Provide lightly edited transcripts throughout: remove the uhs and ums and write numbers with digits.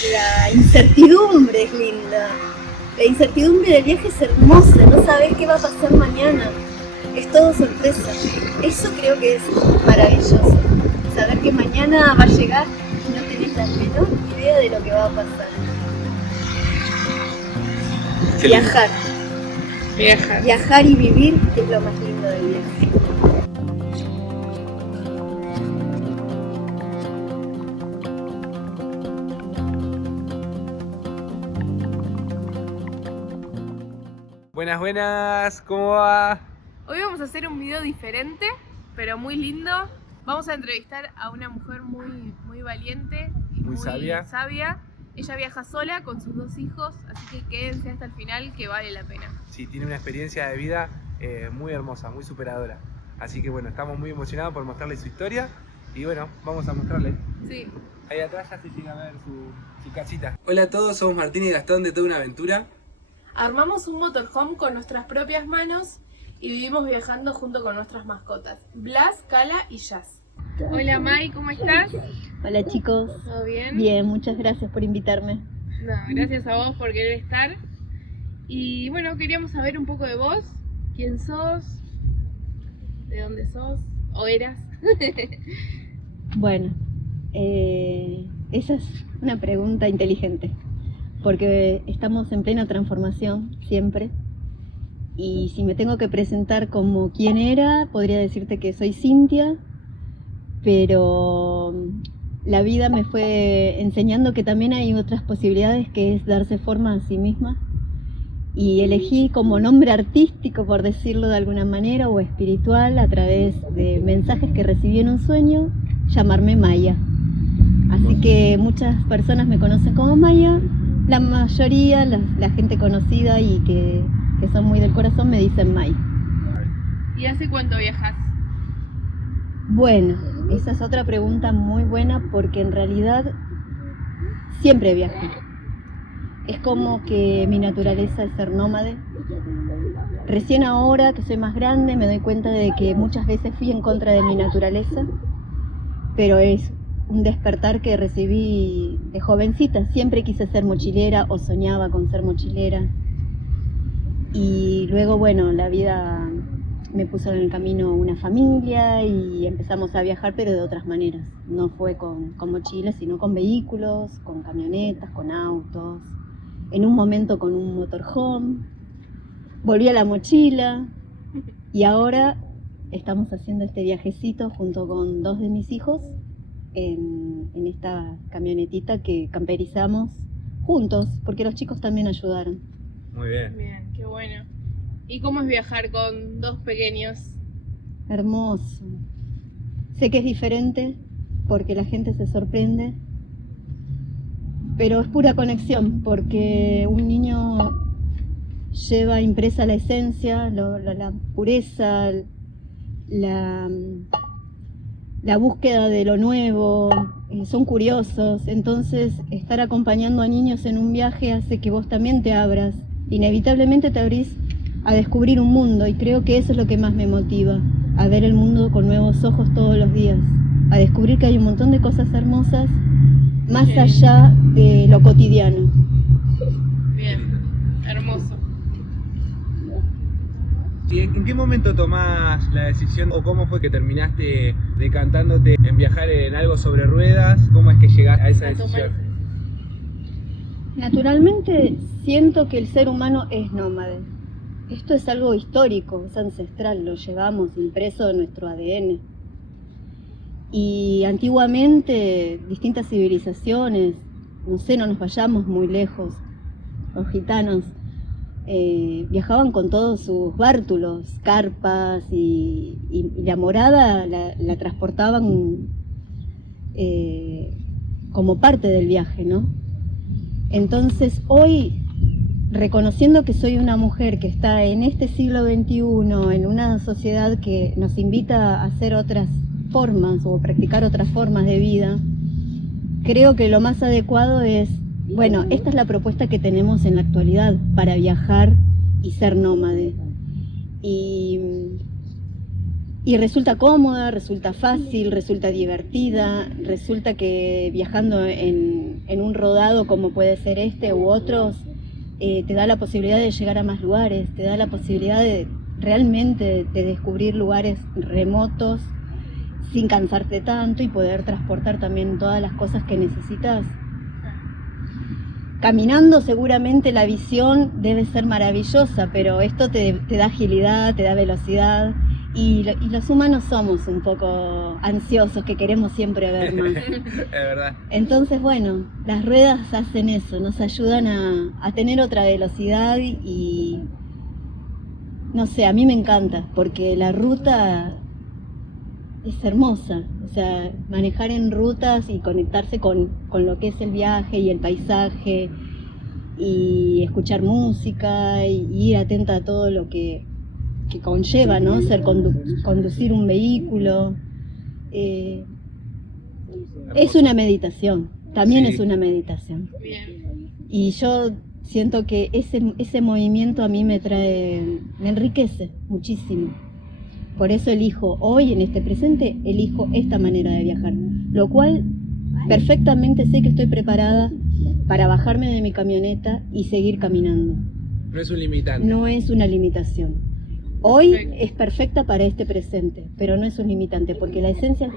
La incertidumbre es linda. La incertidumbre del viaje es hermosa, no sabes qué va a pasar mañana. Es todo sorpresa. Eso creo que es maravilloso. Saber que mañana va a llegar y no tenés la menor idea de lo que va a pasar. Viajar. Viajar y vivir es lo más lindo del viaje. Buenas, buenas, ¿cómo va? Hoy vamos a hacer un video diferente, pero muy lindo. Vamos a entrevistar a una mujer muy valiente y Muy sabia. Ella viaja sola con sus 2 hijos, así que quédense hasta el final que vale la pena. Sí, tiene una experiencia de vida muy hermosa, muy superadora. Así que bueno, estamos muy emocionados por mostrarle su historia y bueno, vamos a mostrarle. Sí. Ahí atrás ya se llega a ver su casita. Hola a todos, somos Martín y Gastón de Toda una Aventura. Armamos un motorhome con nuestras propias manos y vivimos viajando junto con nuestras mascotas, Blas, Cala y Jazz. Hola Mai, ¿cómo estás? Hola chicos. ¿Todo bien? Bien, muchas gracias por invitarme. No, gracias a vos por querer estar. Y bueno, queríamos saber un poco de vos, quién sos, de dónde sos, o eras. Bueno, esa es una pregunta inteligente, porque estamos en plena transformación siempre. Y si me tengo que presentar como quién era, podría decirte que soy Cintia, pero la vida me fue enseñando que también hay otras posibilidades, que es darse forma a sí misma. Y elegí como nombre artístico, por decirlo de alguna manera, o espiritual, a través de mensajes que recibí en un sueño, llamarme Maya. Así que muchas personas me conocen como Maya, la mayoría, la gente conocida y que son muy del corazón, me dicen May. ¿Y hace cuánto viajas? Bueno, esa es otra pregunta muy buena, porque en realidad siempre viajo. Es como que mi naturaleza es ser nómade. Recién ahora que soy más grande me doy cuenta de que muchas veces fui en contra de mi naturaleza, pero es un despertar que recibí de jovencita. Siempre quise ser mochilera o soñaba con ser mochilera. Y luego, bueno, la vida me puso en el camino una familia y empezamos a viajar, pero de otras maneras. No fue con mochilas, sino con vehículos, con camionetas, con autos. En un momento con un motorhome. Volví a la mochila y ahora estamos haciendo este viajecito junto con 2 de mis hijos en esta camionetita que camperizamos juntos, porque los chicos también ayudaron. Muy bien. Bien, qué bueno. ¿Y cómo es viajar con 2 pequeños? Hermoso. Sé que es diferente porque la gente se sorprende, pero es pura conexión, porque un niño lleva impresa la esencia, la pureza, la búsqueda de lo nuevo, son curiosos. Entonces estar acompañando a niños en un viaje hace que vos también te abras, inevitablemente te abrís a descubrir un mundo, y creo que eso es lo que más me motiva, a ver el mundo con nuevos ojos todos los días, a descubrir que hay un montón de cosas hermosas más allá de lo cotidiano. Bien, hermoso. ¿Y en qué momento tomás la decisión o cómo fue que terminaste decantándote en viajar en algo sobre ruedas? ¿Cómo es que llegaste a esa decisión? Naturalmente siento que el ser humano es nómade. Esto es algo histórico, es ancestral, lo llevamos impreso en nuestro ADN. Y antiguamente distintas civilizaciones, no sé, no nos vayamos muy lejos, los gitanos viajaban con todos sus bártulos, carpas, y la morada la transportaban como parte del viaje, ¿no? Entonces hoy, reconociendo que soy una mujer que está en este siglo XXI, en una sociedad que nos invita a hacer otras formas o practicar otras formas de vida, creo que lo más adecuado es, bueno, esta es la propuesta que tenemos en la actualidad para viajar y ser nómade. Y resulta cómoda, resulta fácil, resulta divertida, resulta que viajando en en un rodado como puede ser este u otros, te da la posibilidad de llegar a más lugares, te da la posibilidad de realmente de descubrir lugares remotos sin cansarte tanto y poder transportar también todas las cosas que necesitas. Caminando seguramente la visión debe ser maravillosa, pero esto te da agilidad, te da velocidad y los humanos somos un poco ansiosos, que queremos siempre ver más. Es verdad. Entonces, bueno, las ruedas hacen eso, nos ayudan a tener otra velocidad y no sé, a mí me encanta porque la ruta es hermosa, o sea, manejar en rutas y conectarse con lo que es el viaje y el paisaje y escuchar música y ir atenta a todo lo que conlleva, ¿no? Conducir un vehículo. Es una meditación, también Sí. es una meditación. Bien. Y yo siento que ese movimiento a mí me enriquece muchísimo. Por eso elijo hoy, en este presente, elijo esta manera de viajar. Lo cual perfectamente sé que estoy preparada para bajarme de mi camioneta y seguir caminando. No es un limitante. No es una limitación. Hoy Perfecto. es perfecta para este presente, pero no es un limitante, porque la esencia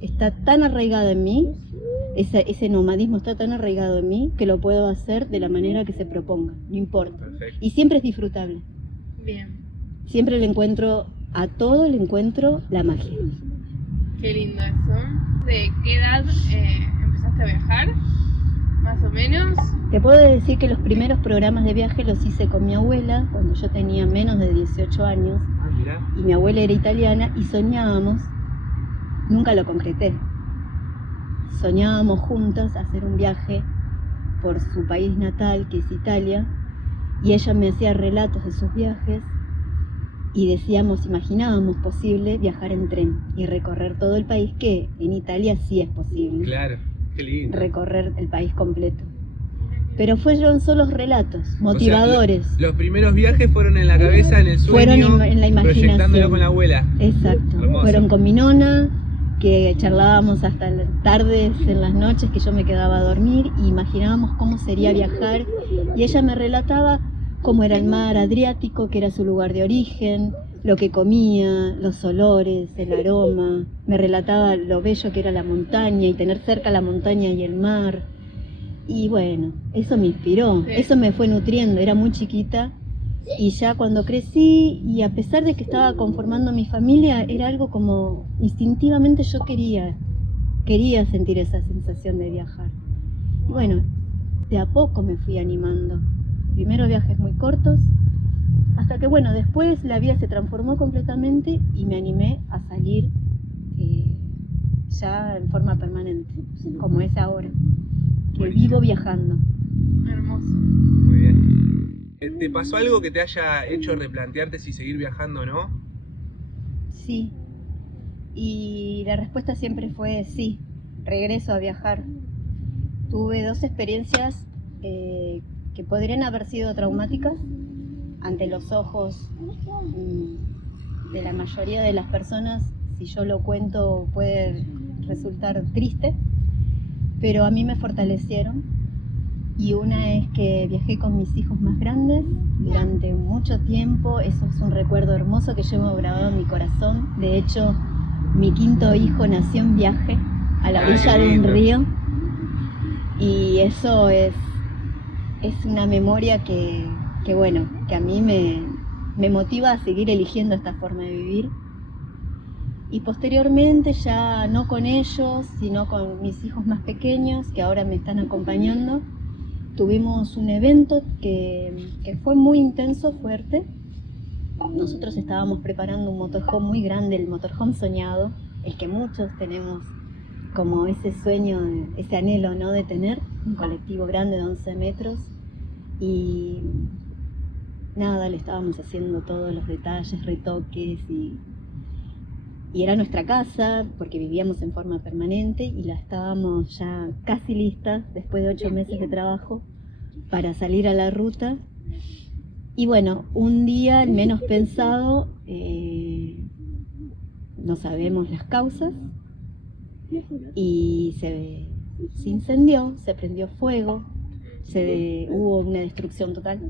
está tan arraigada en mí, ese nomadismo está tan arraigado en mí, que lo puedo hacer de la manera que se proponga, no importa. Perfecto. Y siempre es disfrutable. Bien. Siempre a todo le encuentro la magia. Qué lindo eso. ¿De qué edad empezaste a viajar? Más o menos. Te puedo decir que los primeros programas de viaje los hice con mi abuela cuando yo tenía menos de 18 años Ah, mirá. y mi abuela era italiana y soñábamos, nunca lo concreté, soñábamos juntas hacer un viaje por su país natal, que es Italia, y ella me hacía relatos de sus viajes y imaginábamos posible viajar en tren y recorrer todo el país, que en Italia sí es posible. Claro, qué lindo. Recorrer el país completo. Pero fueron solo relatos, motivadores. O sea, los primeros viajes fueron en la cabeza, en el sueño, Fueron en la imaginación. proyectándolo con la abuela. Exacto. Hermoso. Fueron con mi nona, que charlábamos hasta las tardes, en las noches que yo me quedaba a dormir, y imaginábamos cómo sería viajar. Y ella me relataba cómo era el mar Adriático, que era su lugar de origen, lo que comía, los olores, el aroma. Me relataba lo bello que era la montaña y tener cerca la montaña y el mar. Y bueno, eso me inspiró, Sí. eso me fue nutriendo. Era muy chiquita y ya cuando crecí, y a pesar de que estaba conformando mi familia, era algo como instintivamente yo quería sentir esa sensación de viajar. Y bueno, de a poco me fui animando. Primero viajes muy cortos, hasta que bueno, después la vida se transformó completamente y me animé a salir ya en forma permanente, como es ahora, que Buenísimo. vivo viajando. Hermoso. Muy bien. ¿Te pasó algo que te haya hecho replantearte si seguir viajando o no? Sí, y la respuesta siempre fue sí, regreso a viajar. Tuve 2 experiencias que podrían haber sido traumáticas ante los ojos de la mayoría de las personas. Si yo lo cuento puede resultar triste, pero a mí me fortalecieron. Y una es que viajé con mis hijos más grandes durante mucho tiempo. Eso es un recuerdo hermoso que llevo grabado en mi corazón. De hecho, mi 5.º hijo nació en viaje a la Ay, orilla qué de un lindo. río. Y eso es una memoria que bueno, que a mí me motiva a seguir eligiendo esta forma de vivir. Y posteriormente, ya no con ellos, sino con mis hijos más pequeños, que ahora me están acompañando, tuvimos un evento que fue muy intenso, fuerte. Nosotros estábamos preparando un motorhome muy grande, el motorhome soñado, el que muchos tenemos como ese sueño, ese anhelo, ¿no?, de tener un colectivo grande de 11 metros. Y nada, le estábamos haciendo todos los detalles, retoques, y era nuestra casa porque vivíamos en forma permanente y la estábamos ya casi listas después de 8 meses de trabajo para salir a la ruta. Y bueno, un día, el menos pensado, no sabemos las causas y se incendió, se prendió fuego, hubo una destrucción total.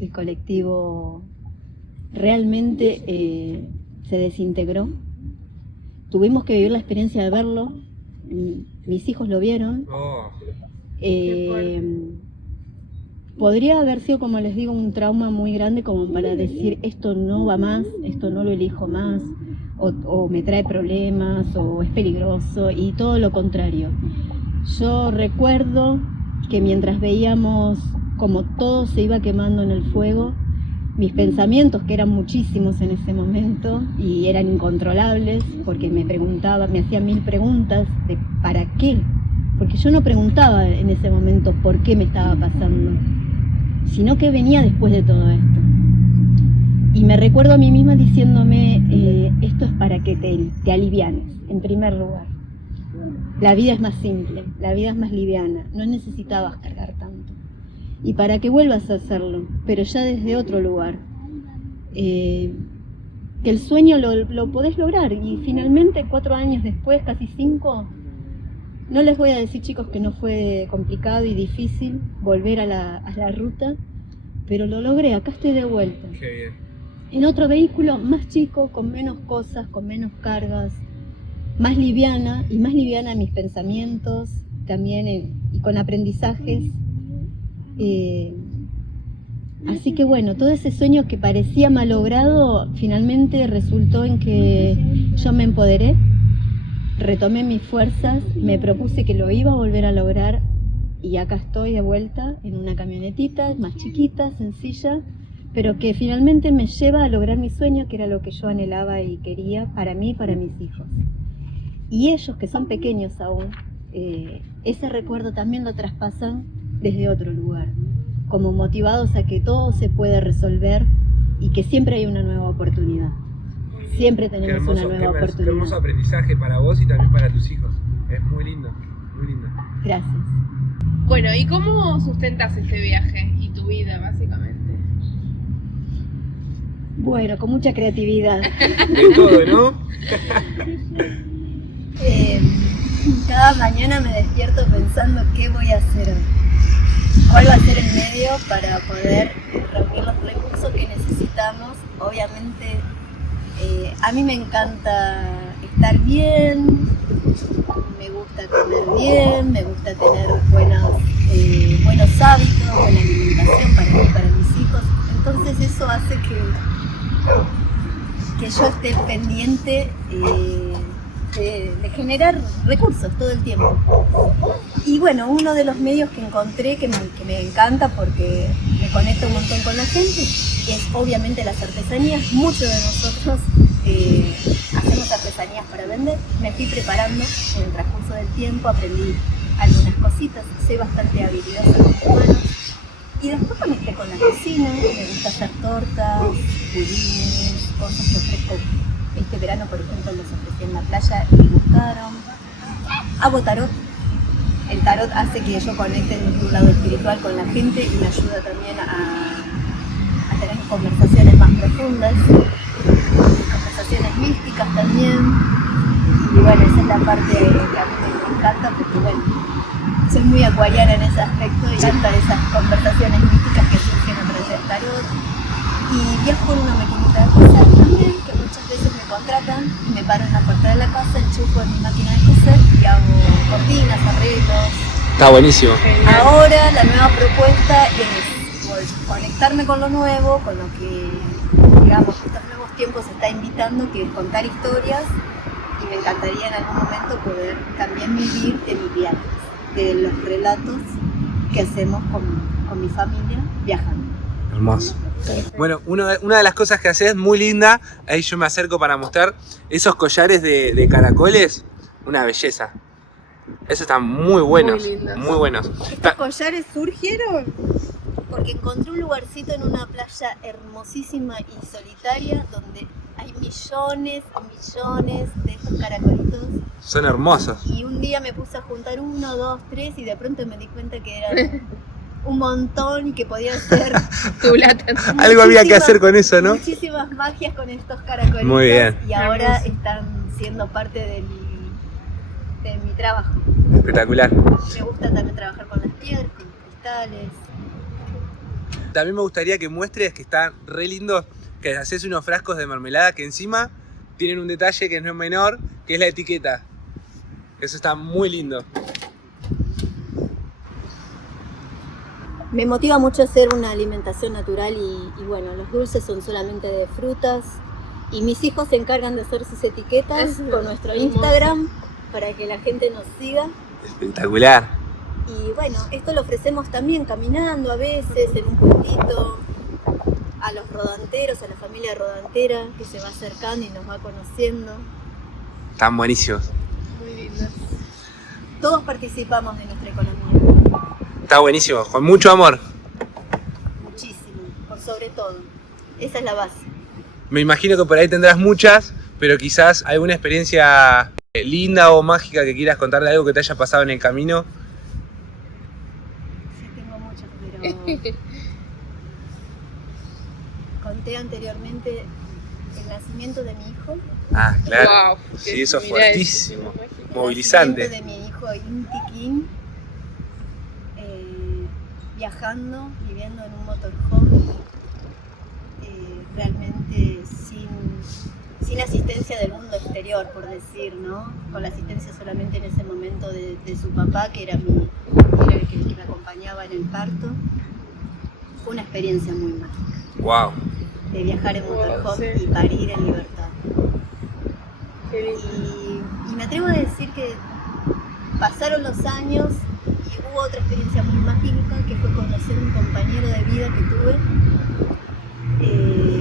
El colectivo realmente se desintegró. Tuvimos que vivir la experiencia de verlo. Mis hijos lo vieron. Podría haber sido, como les digo, un trauma muy grande como para decir esto no va más, esto no lo elijo más, o me trae problemas, o es peligroso, y todo lo contrario. Yo recuerdo que mientras veíamos como todo se iba quemando en el fuego, mis pensamientos, que eran muchísimos en ese momento y eran incontrolables, porque me hacía 1000 preguntas de ¿para qué? Porque yo no preguntaba en ese momento por qué me estaba pasando, sino que venía después de todo esto. Y me recuerdo a mí misma diciéndome, esto es para que te alivianes, en primer lugar. La vida es más simple, la vida es más liviana, no necesitabas cargar tanto. Y para que vuelvas a hacerlo, pero ya desde otro lugar. Que el sueño lo podés lograr, y finalmente 4 años después, casi 5, no les voy a decir, chicos, que no fue complicado y difícil volver a la ruta, pero lo logré, acá estoy de vuelta. Qué bien. En otro vehículo más chico, con menos cosas, con menos cargas, más liviana mis pensamientos también, y con aprendizajes. Así que bueno, todo ese sueño que parecía malogrado finalmente resultó en que yo me empoderé, retomé mis fuerzas, me propuse que lo iba a volver a lograr, y acá estoy de vuelta en una camionetita más chiquita, sencilla, pero que finalmente me lleva a lograr mi sueño, que era lo que yo anhelaba y quería para mí y para mis hijos. Y ellos, que son pequeños aún, ese recuerdo también lo traspasan desde otro lugar, como motivados a que todo se puede resolver y que siempre hay una nueva oportunidad. Siempre tenemos una nueva oportunidad. Qué hermoso aprendizaje para vos y también para tus hijos. Es muy lindo, muy lindo. Gracias. Bueno, ¿y cómo sustentas este viaje y tu vida, básicamente? Bueno, con mucha creatividad. De todo, ¿no? Cada mañana me despierto pensando qué voy a hacer hoy. ¿Cuál va a ser el medio para poder reunir los recursos que necesitamos? Obviamente, a mí me encanta estar bien, me gusta comer bien, me gusta tener buenos hábitos, buena alimentación para mí y para mis hijos. Entonces eso hace que yo esté pendiente de generar recursos todo el tiempo. Y bueno, uno de los medios que encontré que me encanta porque me conecta un montón con la gente es obviamente las artesanías. Muchos de nosotros hacemos artesanías para vender. Me fui preparando en el transcurso del tiempo, aprendí algunas cositas, soy bastante habilidosa con mis manos. Y después conecté con la cocina, me gusta hacer tortas, pudines, cosas que ofrezco. Este verano, por ejemplo, los ofrecí en la playa y gustaron. Hago tarot. El tarot hace que yo conecte desde un lado espiritual con la gente y me ayuda también a tener conversaciones más profundas, conversaciones místicas también. Y bueno, esa es la parte que a mí me encanta porque bueno, soy muy acuariana en ese aspecto y me encantan esas conversaciones místicas que surgen a través del tarot. Y viajo con una maquinita de coser también, que muchas veces me contratan y me paro en la puerta de la casa, enchufo en mi máquina de coser y hago cortinas, arreglos. Está buenísimo. Ahora la nueva propuesta es conectarme con lo nuevo, con lo que, digamos, estos nuevos tiempos se está invitando, que es contar historias, y me encantaría en algún momento poder también vivir de mis viajes, de los relatos que hacemos con mi familia viajando. Hermoso. Bueno, una de las cosas que haces muy linda, ahí yo me acerco para mostrar, esos collares de caracoles, una belleza. Esos están muy buenos, muy buenos. Estos collares surgieron porque encontré un lugarcito en una playa hermosísima y solitaria donde hay millones de estos caracolitos. Son hermosos. Y un día me puse a juntar 1, 2, 3 y de pronto me di cuenta que eran un montón y que podía ser algo había que hacer con eso, ¿no? Muchísimas magias con estos caracolitos. Muy bien. Y ahora están siendo parte de mi trabajo. Espectacular. Me gusta también trabajar con las piedras, con los cristales. También me gustaría que muestres que están re lindos, que haces unos frascos de mermelada que encima tienen un detalle que no es menor, que es la etiqueta. Eso está muy lindo. Me motiva mucho hacer una alimentación natural y bueno, los dulces son solamente de frutas y mis hijos se encargan de hacer sus etiquetas con nuestro Instagram para que la gente nos siga. Espectacular. Y bueno, esto lo ofrecemos también caminando a veces en un pueblito, a los rodanteros, a la familia rodantera que se va acercando y nos va conociendo. Están buenísimos. Muy lindo. Todos participamos de nuestra economía. Está buenísimo, con mucho amor. Muchísimo, por sobre todo. Esa es la base. Me imagino que por ahí tendrás muchas, pero quizás alguna experiencia linda o mágica que quieras contar de algo que te haya pasado en el camino. Sí, tengo muchas, pero conté anteriormente el nacimiento de mi hijo. Ah, claro. Wow, Sí, eso es mirá fuertísimo. El Movilizante. nacimiento de mi hijo Inti King, viajando, viviendo en un motorhome, realmente sin asistencia del mundo exterior, por decir, ¿no? Con la asistencia solamente en ese momento de su papá, que era el que me acompañaba en el parto. Fue una experiencia muy mágica. Wow. De viajar en motorhome Sí. y parir en libertad. Qué lindo. Y me atrevo a decir que pasaron los años y hubo otra experiencia muy mágica que fue conocer un compañero de vida que tuve,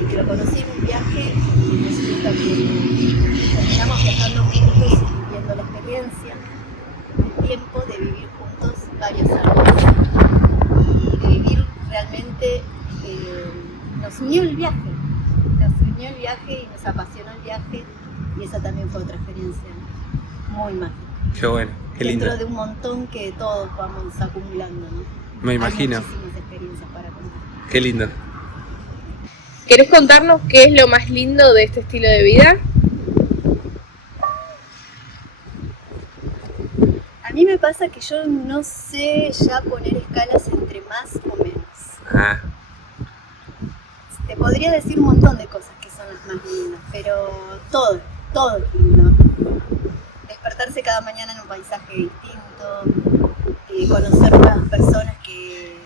que lo conocí en un viaje y resulta que terminamos viajando juntos y viviendo la experiencia, el tiempo de vivir juntos varios años y de vivir realmente, nos unió el viaje y nos apasionó el viaje y esa también fue otra experiencia muy mágica. Qué bueno, qué lindo. Dentro de un montón que todos vamos acumulando, ¿no? Me imagino. Hay muchísimas experiencias para contar. Qué lindo. ¿Querés contarnos qué es lo más lindo de este estilo de vida? A mí me pasa que yo no sé ya poner escalas entre más o menos. Ah, Te podría decir un montón de cosas que son las más lindas, pero todo es lindo. Despertarse cada mañana en un paisaje distinto, conocer nuevas personas que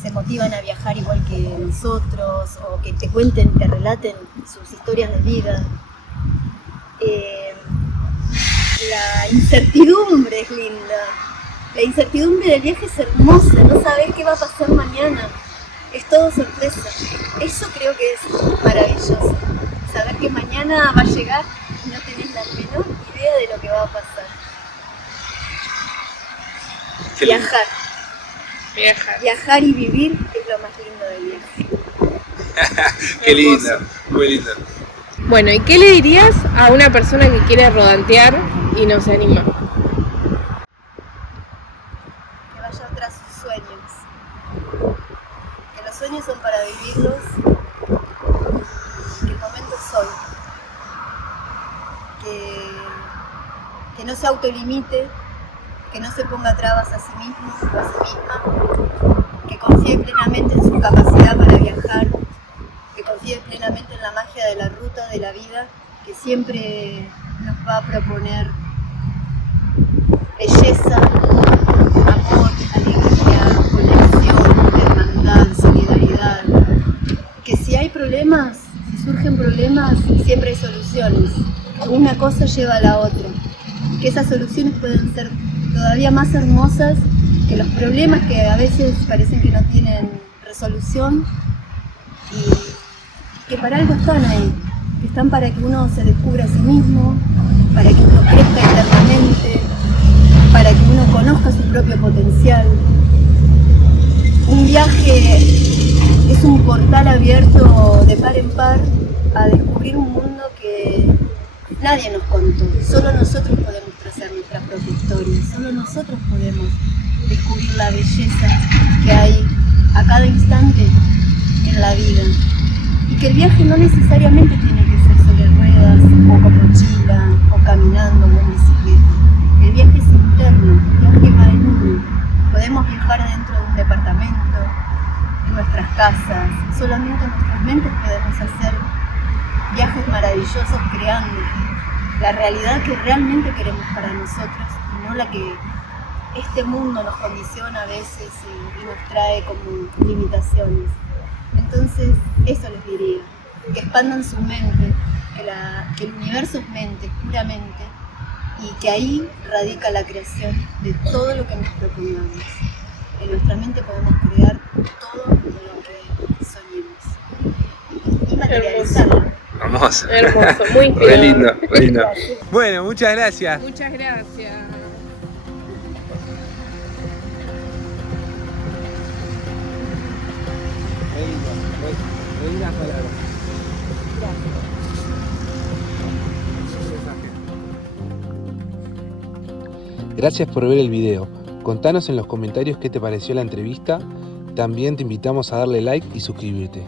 se motivan a viajar igual que nosotros, o que te cuenten, te relaten sus historias de vida. La incertidumbre es linda. La incertidumbre del viaje es hermosa, no sabes qué va a pasar mañana. Es todo sorpresa. Eso creo que es maravilloso. Saber que mañana va a llegar y no tenés la menor idea de lo que va a pasar. qué lindo. Viajar y vivir es lo más lindo del viaje. Qué lindo, muy lindo. Bueno, ¿y qué le dirías a una persona que quiere rodantear y no se anima? Que vaya tras sus sueños. Que los sueños son para vivirlos. Que el momento es hoy. Que no se autolimite. Que no se ponga trabas a sí mismo o a sí misma, que confíe plenamente en su capacidad para viajar, que confíe plenamente en la magia de la ruta de la vida, que siempre nos va a proponer belleza, amor, alegría, conexión, hermandad, solidaridad. Que si hay problemas, si surgen problemas, siempre hay soluciones. Una cosa lleva a la otra. Y que esas soluciones pueden ser todavía más hermosas que los problemas que a veces parecen que no tienen resolución y que para algo están ahí, que están para que uno se descubra a sí mismo, para que uno crezca internamente, para que uno conozca su propio potencial. Un viaje es un portal abierto de par en par a descubrir un mundo que nadie nos contó, solo nosotros podemos trazar nuestra propia historia, solo nosotros podemos descubrir la belleza que hay a cada instante en la vida. Y que el viaje no necesariamente tiene que ser sobre ruedas, o con mochila, o caminando, o en bicicleta. El viaje es interno, el viaje va en uno. Podemos viajar dentro de un departamento, en nuestras casas, solamente en nuestras mentes podemos hacer viajes maravillosos creando la realidad que realmente queremos para nosotros y no la que este mundo nos condiciona a veces y nos trae como limitaciones. Entonces, eso les diría, que expandan su mente, que el universo es mente, puramente, y que ahí radica la creación de todo lo que nos propongamos. En nuestra mente podemos crear todo lo que soñemos y materializarlo. Hermoso. Hermoso, muy Re lindo, inspirador. re lindo. Bueno, muchas gracias. Muchas gracias. Re lindas palabras. Gracias por ver el video. Contanos en los comentarios qué te pareció la entrevista. También te invitamos a darle like y suscribirte.